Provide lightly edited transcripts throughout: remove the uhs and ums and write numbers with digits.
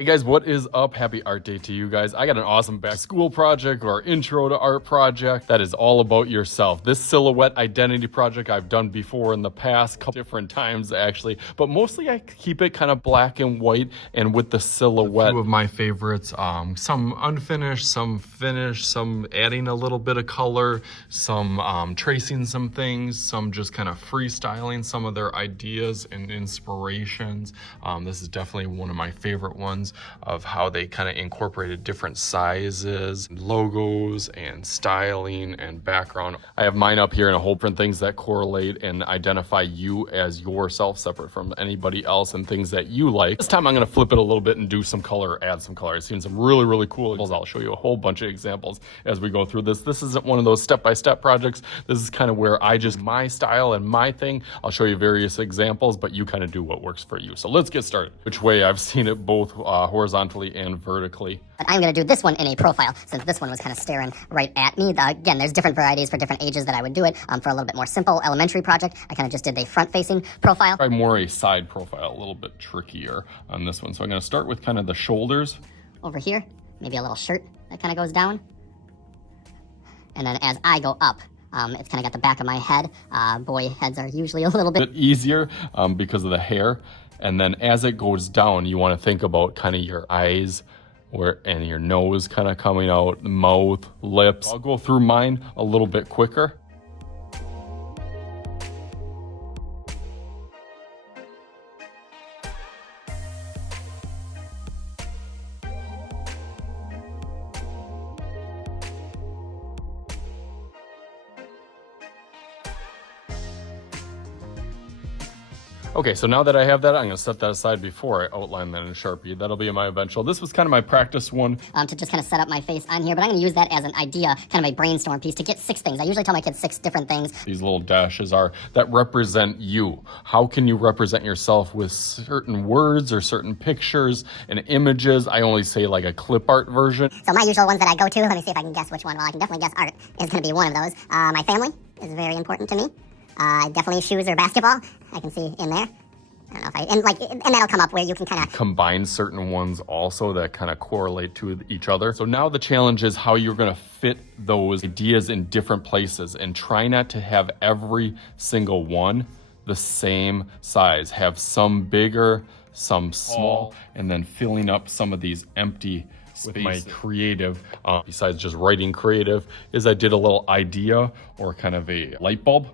Hey guys, what is up? Happy art day to you guys. I got an awesome back school project or intro to art project that is all about yourself. This silhouette identity project I've done before in the past, couple different times actually, but mostly I keep it kind of black and white and with the silhouette. A few of my favorites, some unfinished, some finished, some adding a little bit of color, some tracing some things, some just kind of freestyling some of their ideas and inspirations. This is definitely one of my favorite ones of how they kind of incorporated different sizes, logos, and styling and background. I have mine up here and a whole different things that correlate and identify you as yourself, separate from anybody else, and things that you like. This time I'm going to flip it a little bit and do some color, add some color. I've seen some really cool examples. I'll show you a whole bunch of examples as we go through this. This isn't one of those step-by-step projects. This is kind of where I just, my style and my thing. I'll show you various examples, but you kind of do what works for you. So let's get started. Which way I've seen it both horizontally and vertically. But I'm going to do this one in a profile, since this one was kind of staring right at me. Again, there's different varieties for different ages that I would do it. For a little bit more simple elementary project, I kind of just did the front-facing profile. Try more a side profile, a little bit trickier on this one. So I'm going to start with kind of the shoulders. Over here, maybe a little shirt that kind of goes down. And then as I go up, it's kind of got the back of my head. Boy heads are usually a little bit easier because of the hair. And then as it goes down, you want to think about kind of your eyes and your nose kind of coming out, the mouth, lips. I'll go through mine a little bit quicker. Okay, so now that I have that, I'm gonna set that aside before I outline that in Sharpie. That'll be my eventual. This was kind of my practice one. To just kind of set up my face on here, but I'm gonna use that as an idea, kind of a brainstorm piece to get 6 things. I usually tell my kids 6 different things. These little dashes are that represent you. How can you represent yourself with certain words or certain pictures and images? I only say like a clip art version. So my usual ones that I go to, let me see if I can guess which one. Well, I can definitely guess art is gonna be one of those. My family is very important to me. Definitely shoes or basketball. I can see in there. I don't know if and that'll come up where you can kind of combine certain ones also that kind of correlate to each other. So now the challenge is how you're going to fit those ideas in different places and try not to have every single one the same size. Have some bigger, some small, and then filling up some of these empty with my creative, besides just writing creative, is I did a little idea or kind of a light bulb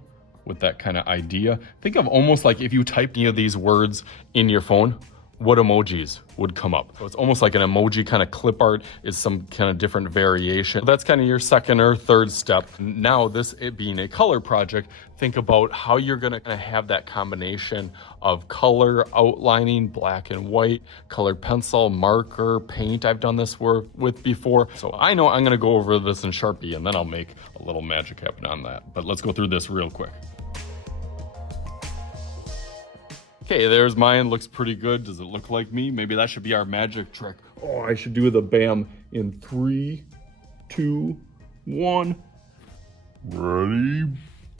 with that kind of idea. Think of almost like if you typed any of these words in your phone, what emojis would come up. So it's almost like an emoji kind of clip art is some kind of different variation. That's kind of your second or third step. Now this, it being a color project, think about how you're gonna have that combination of color, outlining, black and white, colored pencil, marker, paint. I've done this work with before. So I know I'm gonna go over this in Sharpie and then I'll make a little magic happen on that. But let's go through this real quick. Okay, there's mine. Looks pretty good. Does it look like me? Maybe that should be our magic trick. Oh, I should do the bam in 3, 2, 1. Ready?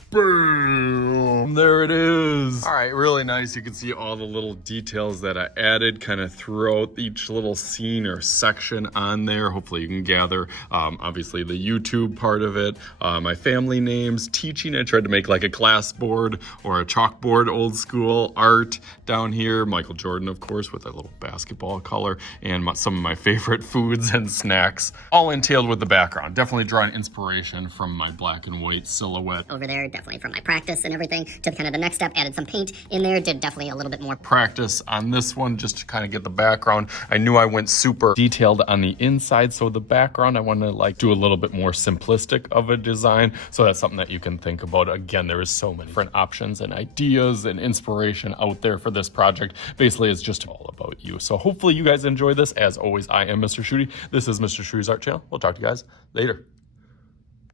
Bam! There it is. All right, really nice. You can see all the little details that I added kind of throughout each little scene or section on there. Hopefully you can gather, obviously the YouTube part of it, my family names, teaching. I tried to make like a class board or a chalkboard, old school art down here. Michael Jordan, of course, with that little basketball color, and some of my favorite foods and snacks, all entailed with the background. Definitely drawing inspiration from my black and white silhouette. Over there, definitely from my practice and everything to kind of the next step, added some paint in there, did definitely a little bit more practice on this one just to kind of get the background. I knew I went super detailed on the inside, so the background I want to like do a little bit more simplistic of a design. So that's something that you can think about. Again, there is so many different options and ideas and inspiration out there for this project. Basically, it's just all about you. So hopefully you guys enjoy this. As always, I am Mr. Shooty. This is Mr. Shooty's Art Channel. We'll talk to you guys later.